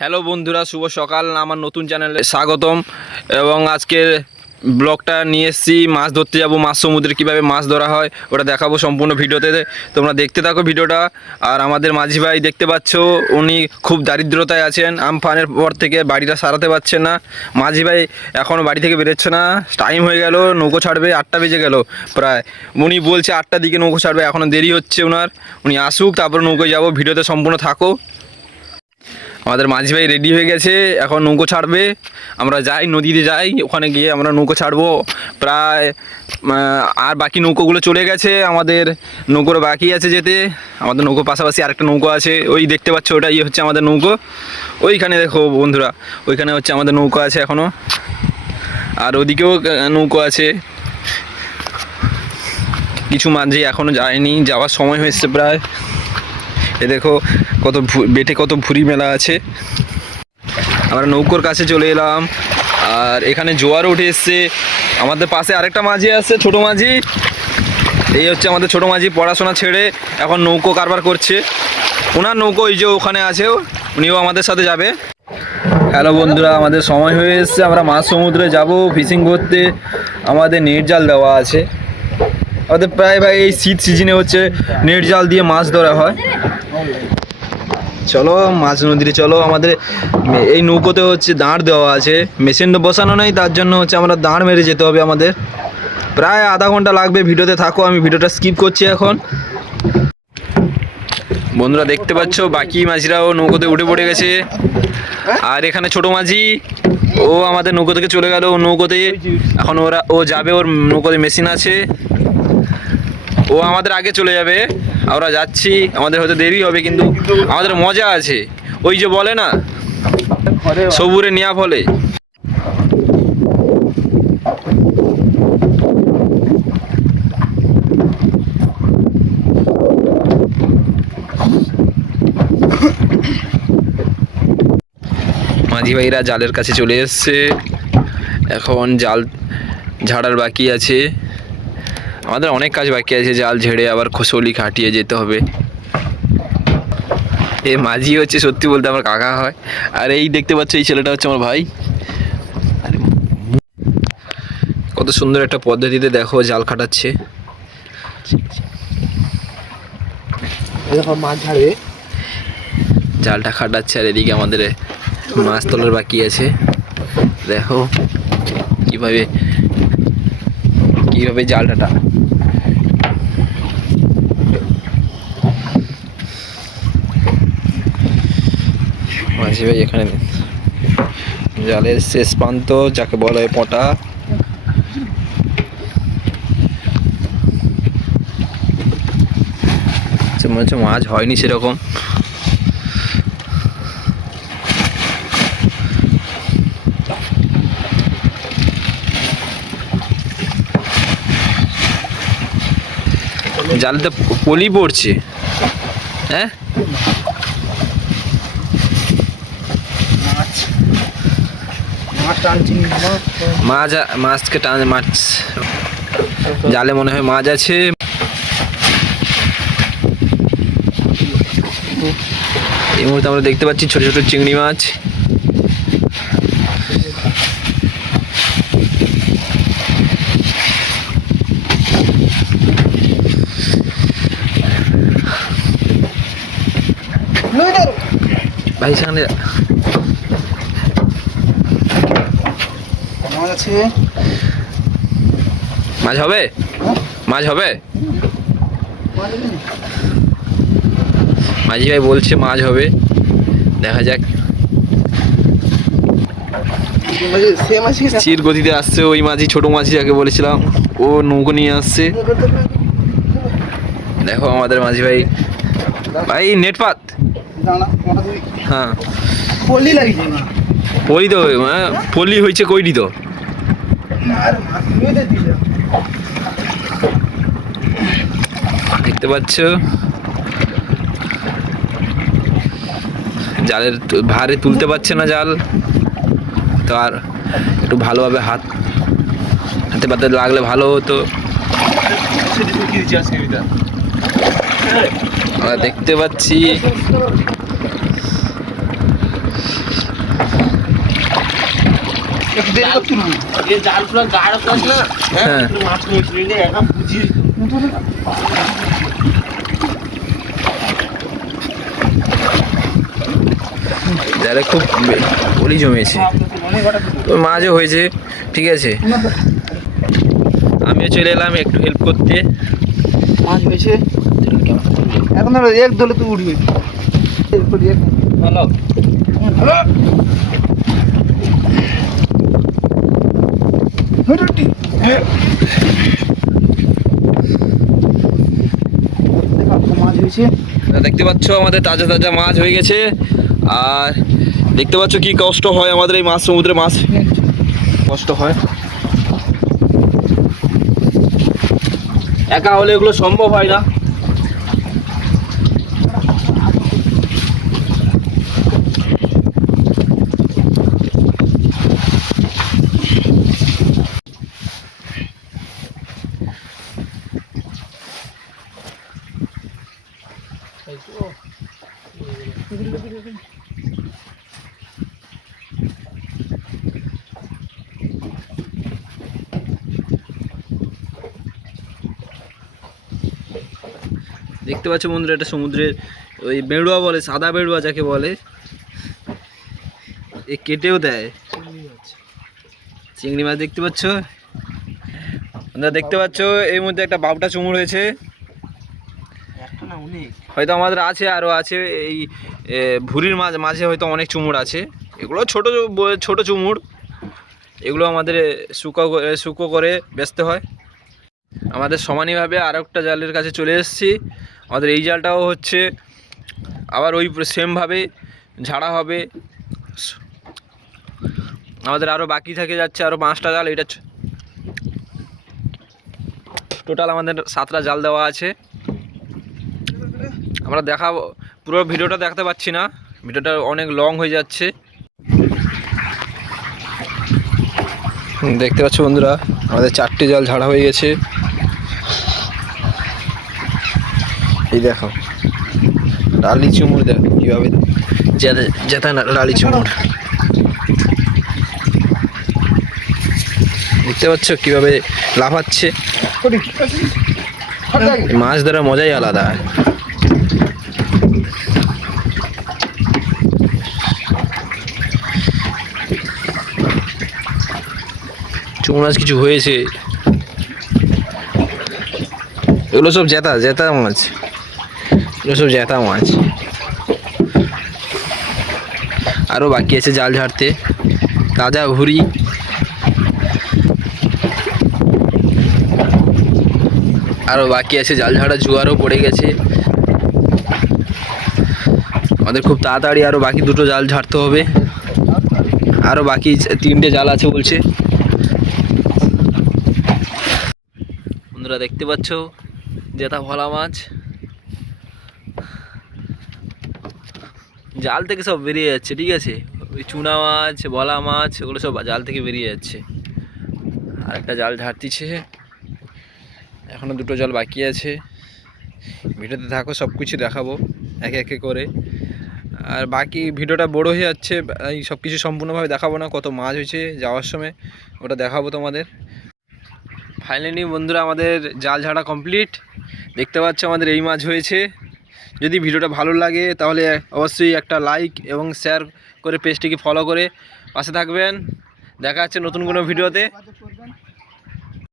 Hello বন্ধুরা, শুভ সকাল। আমার নতুন চ্যানেলে স্বাগতম। এবং আজকের ব্লগটা নিয়ে এসেছি, মাছ ধরতে যাব। মাছ সমুদ্রে কীভাবে মাছ ধরা হয় ওটা দেখাবো সম্পূর্ণ ভিডিওতে। তোমরা দেখতে থাকো ভিডিওটা। আর আমাদের মাঝি ভাই দেখতে পাচ্ছ, উনি খুব দারিদ্রতায় আছেন। আমফানের পর থেকে বাড়িটা সারাতে পারছেন না। মাঝি ভাই এখনও বাড়ি থেকে বেরোচ্ছে না। টাইম হয়ে গেল, নৌকো ছাড়বে, 8টা বেজে গেল প্রায়। উনি বলছে 8টার দিকে নৌকো ছাড়বে, এখনও দেরি হচ্ছে ওনার। উনি আসুক, তারপর নৌকোয় যাবো। ভিডিওতে সম্পূর্ণ থাকো। আমাদের মাঝি ভাই রেডি হয়ে গেছে, এখন নৌকো ছাড়বে। আমরা যাই, নদীতে যাই, ওখানে গিয়ে আমরা নৌকো ছাড়বো। প্রায় আর বাকি নৌকোগুলো চলে গেছে, আমাদের নৌকোর বাকি আছে যেতে। আমাদের নৌকো পাশাপাশি আরেকটা নৌকো আছে, ওই দেখতে পাচ্ছ, ওটাই হচ্ছে আমাদের নৌকো। ওইখানে দেখো বন্ধুরা, ওইখানে হচ্ছে আমাদের নৌকো আছে এখনও। আর ওদিকেও নৌকো আছে। কিছু মাঝি এখনও যায়নি, যাওয়ার সময় হয়েছে প্রায়। এ দেখো কত বেটে কত ভুরি মেলা আছে। আমরা নৌকোর কাছে চলে এলাম। আর এখানে জোয়ার উঠে এসছে। আমাদের পাশে আরেকটা মাঝি আছে, ছোট মাঝি। এই হচ্ছে আমাদের ছোট মাঝি, পড়াশোনা ছেড়ে এখন নৌকো কারবার করছে। ওনার নৌকো ওই যে ওখানে আছে, উনিও আমাদের সাথে যাবে। হ্যালো বন্ধুরা, আমাদের সময় হয়ে এসছে, আমরা মাছ সমুদ্রে যাব ফিশিং করতে। আমাদের নেট জাল দেওয়া আছে। আমাদের প্রায় ভাই এই শীত সিজনে হচ্ছে নেট জাল দিয়ে মাছ ধরা হয়। চলো মাছ নদীতে চলো। আমাদের এই নৌকোতে হচ্ছে দাঁড় দেওয়া আছে, মেশিন বসানো নেই, তার জন্য হচ্ছে আমরা দাঁড় মেরে যেতে হবে। আমাদের প্রায় আধা ঘন্টা লাগবে। ভিডিওতে থাকো, আমি ভিডিওটা স্কিপ করছি এখন। বন্ধুরা দেখতে পাচ্ছ, বাকি মাঝিরাও নৌকোতে উঠে পড়ে গেছে। আর এখানে ছোট মাঝি, ও আমাদের নৌকো থেকে চলে গেল নৌকোতে। এখন ও যাবে, ওর নৌকোতে মেশিন আছে, ও আমাদের আগে চলে যাবে। আমরা যাচ্ছি, আমাদের হয়তো দেরি হবে, কিন্তু আমাদের মজা আছে। ওই যে বলে না, সবুরে নেয়া ফলে। মাঝি ভাইরা জালের কাছে চলে এসছে। এখন জাল ঝাড়ার বাকি আছে। আমাদের অনেক কাজ বাকি আছে, জাল ঝেড়ে আবার খোসলি কাটিয়ে যেতে হবে। এ মাঝি হচ্ছে সত্যি বলতে আমার কাকা হয়। আর এই দেখতে পাচ্ছ, এই ছেলেটা হচ্ছে আমার ভাই। কত সুন্দর একটা পদ্ধতিতে দেখো জাল খাটাচ্ছে। মাছ ঝাড়বে, জালটা খাটাচ্ছে। আর এদিকে আমাদের মাছ তোলার বাকি আছে। দেখো কিভাবে কিভাবে জালটা মাঝি ভাই এখানে জালের শেষ প্রান্ত, যাকে বলা হয় পটা। মনে হচ্ছে মাছ হয়নি সেরকম। জালেতে পলি পড়ছে। হ্যাঁ, মাছকে টান, মাছ জালে মনে হয় মাছ আছে। এই মুহূর্তে আমরা দেখতে পাচ্ছি ছোট ছোট চিংড়ি মাছ। ভাই সেখানে মাছ হবে, মাছ হবে। মাঝি ভাই বলছে মাছ হবে, দেখা যাক। স্থির গতিতে আসছে ওই মাঝি, ছোট মাঝি যাকে বলেছিলাম, ও নৌকো নিয়ে আসছে। দেখো আমাদের মাঝি ভাই, ভাই নেট পাত। হ্যাঁ, পলি তো পলি হয়েছে, কইটি তো দেখতে পাচ্ছ। জালের ভারে তুলতে পারছে না জাল, তো আর একটু ভালোভাবে হাতে পাতে লাগলে ভালো হতো। আমরা দেখতে পাচ্ছি জালে খুব বলি জমেছে, মাছও হয়েছে। ঠিক আছে, আমিও চলে এলাম একটু হেল্প করতে। মাছ হয়েছে এখন, এক দলে তো উঠবে। ভালো মাছ হয়েছে, দেখতে পাচ্ছ আমাদের তাজা তাজা মাছ হয়ে গেছে। আর দেখতে পাচ্ছ কি কষ্ট হয় আমাদের এই মাছ, সমুদ্রে মাছ কষ্ট হয়। একা হলে এগুলো সম্ভব হয় না। দেখতে পাচ্ছ বন্ধুরা, এটা সমুদ্রের ওই বেড়ুয়া বলে, সাদা বেড়ুয়া যাকে বলে, এ কেটেও দেয় চিংড়ি মাছ। দেখতে পাচ্ছ তোমরা, দেখতে পাচ্ছ এর মধ্যে একটা বাবটা চুমুর হয়েছে। হয়তো আমাদের আছে, আরও আছে। এই ভুরির মাঝে হয়তো অনেক চুমুর আছে। এগুলো ছোট ছোট চুমুর, এগুলো আমাদের শুকো করে বেচতে হয়। আমাদের সমানইভাবে আর একটা জালের কাছে চলে এসেছি। আমাদের এই জালটাও হচ্ছে আবার ওই সেমভাবে ঝাড়া হবে। আমাদের আরও বাকি থেকে যাচ্ছে আরও 5টা জাল। এটা টোটাল আমাদের 7টা জাল দেওয়া আছে। আমরা দেখাবো, পুরো ভিডিওটা দেখাতে পাচ্ছি না, ভিডিওটা অনেক লং হয়ে যাচ্ছে। দেখতে পাচ্ছ বন্ধুরা, আমাদের 4টে জাল ঝাড়া হয়ে গেছে। এই দেখো লালি চুমুর, দেখো কীভাবে জেতা লালি চুমুর। দেখতে পাচ্ছ কীভাবে লাফাচ্ছে। মাছ ধরার মজাই আলাদা। চুমুর মাছ কিছু হয়েছে, এগুলো সব জেতা মাছ, এগুলো সব জেতা মাছ। আরও বাকি আছে জাল ঝাড়তে, তাজা ভুরি। আরও বাকি আছে জাল ঝাড়া, জোয়ারও পড়ে গেছে। আমাদের খুব তাড়াতাড়ি আরও বাকি 2টো জাল ঝাড়তে হবে। আরও বাকি 3টে জাল আছে বলছে। বন্ধুরা দেখতে পাচ্ছ জেতা ভোলা মাছ, জাল থেকে সব বেরিয়ে যাচ্ছে। ঠিক আছে, ওই চুনা মাছ, ভোলা মাছ, ওগুলো সব জাল থেকে বেরিয়ে যাচ্ছে। আর একটা জাল ঝাড়তিছে, এখনও 2টো জাল বাকি আছে। ভিডিওতে থাকো, সব কিছু দেখাবো একে একে করে। আর বাকি ভিডিওটা বড় হয়ে যাচ্ছে, এই সব কিছু সম্পূর্ণভাবে দেখাবো না। কত মাছ হয়েছে যাওয়ার সময় ওটা দেখাবো তোমাদের। ফাইনালি বন্ধুরা আমাদের জাল ঝাড়া কমপ্লিট। দেখতে পাচ্ছ আমাদের এই মাছ হয়েছে। যদি ভিডিওটা ভালো লাগে তাহলে অবশ্যই একটা লাইক এবং শেয়ার করে পেজটিকে ফলো করে পাশে থাকবেন। দেখা যাচ্ছে নতুন কোনো ভিডিওতে।